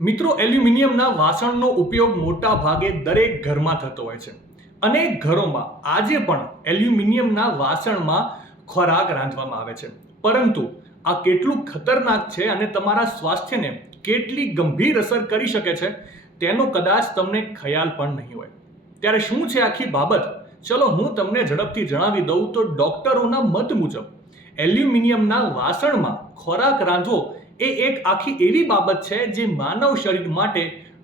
મિત્રો, એલ્યુમિનિયમના વાસણનો ઉપયોગ મોટા ભાગે દરેક ઘરમાં થતો હોય છે. અનેક ઘરોમાં આજે પણ એલ્યુમિનિયમના વાસણમાં ખોરાક રાંધવામાં આવે છે. પરંતુ આ કેટલું ખતરનાક છે અને તમારા સ્વાસ્થ્યને કેટલી ગંભીર અસર કરી શકે છે તેનો કદાચ તમને ખ્યાલ પણ નહીં હોય. ત્યારે શું છે આખી બાબત? ચલો હું તમને ઝડપથી જણાવી દઉં તો ડોક્ટરોના મત મુજબ એલ્યુમિનિયમના વાસણમાં ખોરાક રાંધવો એ એક આખી એવી બાબત છે જે માનવ શરીર માટે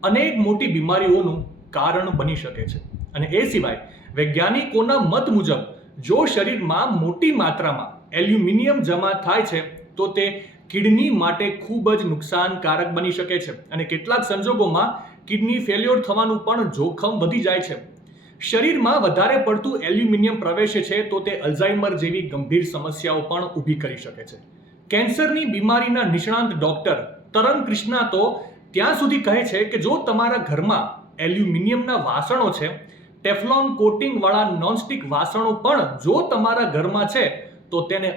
અનેક મોટી બીમારીઓનું કારણ બની શકે છે. અને એ સિવાય વૈજ્ઞાનિકોના મત મુજબ જો શરીરમાં મોટી માત્રામાં એલ્યુમિનિયમ જમા થાય છે તો તે કિડની માટે ખૂબ જ નુકસાનકારક બની શકે છે અને કેટલાક સંજોગોમાં કિડની ફેલ્યોર થવાનું પણ જોખમ વધી જાય છે. શરીરમાં વધારે પડતું એલ્યુમિનિયમ પ્રવેશે છે તો તે અલ્ઝાઇમર જેવી ગંભીર સમસ્યાઓ પણ ઊભી કરી શકે છે. કેન્સરની બીમારીના નિષ્ણાંત ડોક્ટર તરંગ કૃષ્ણા તો ત્યાં સુધી કહે છે કે જો તમારા ઘરમાં એલ્યુમિનિયમના વાસણો છે, ટેફલોન કોટિંગ વાળા નોનસ્ટિક વાસણો પણ જો તમારા ઘરમાં છે તો તેને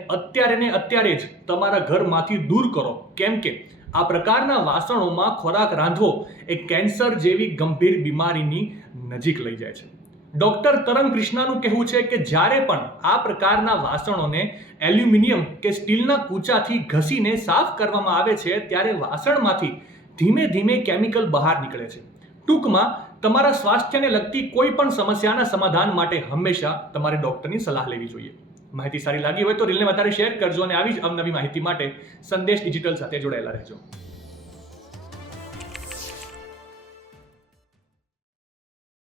અત્યારે જ તમારા ઘરમાંથી દૂર કરો, કેમ કે આ પ્રકારના વાસણોમાં ખોરાક રાંધવો એ કેન્સર જેવી ગંભીર બીમારીની નજીક લઈ જાય છે. ડોક્ટર તરંગ કૃષ્ણાનું કહેવું છે કે જ્યારે પણ આ પ્રકારના વાસણોને એલ્યુમિનિયમ કે સ્ટીલના કૂચાથી ઘસીને સાફ કરવામાં આવે છે ત્યારે વાસણમાંથી ધીમે ધીમે કેમિકલ બહાર નીકળે છે. ટૂંકમાં તમારા સ્વાસ્થ્યને લગતી કોઈ પણ સમસ્યાના સમાધાન માટે હંમેશા તમારે ડોક્ટરની સલાહ લેવી જોઈએ. માહિતી સારી લાગી હોય તો રીલને વધારે શેર કરજો અને આવી જ અવનવી માહિતી માટે સંદેશ ડિજિટલ સાથે જોડાયેલા રહેજો.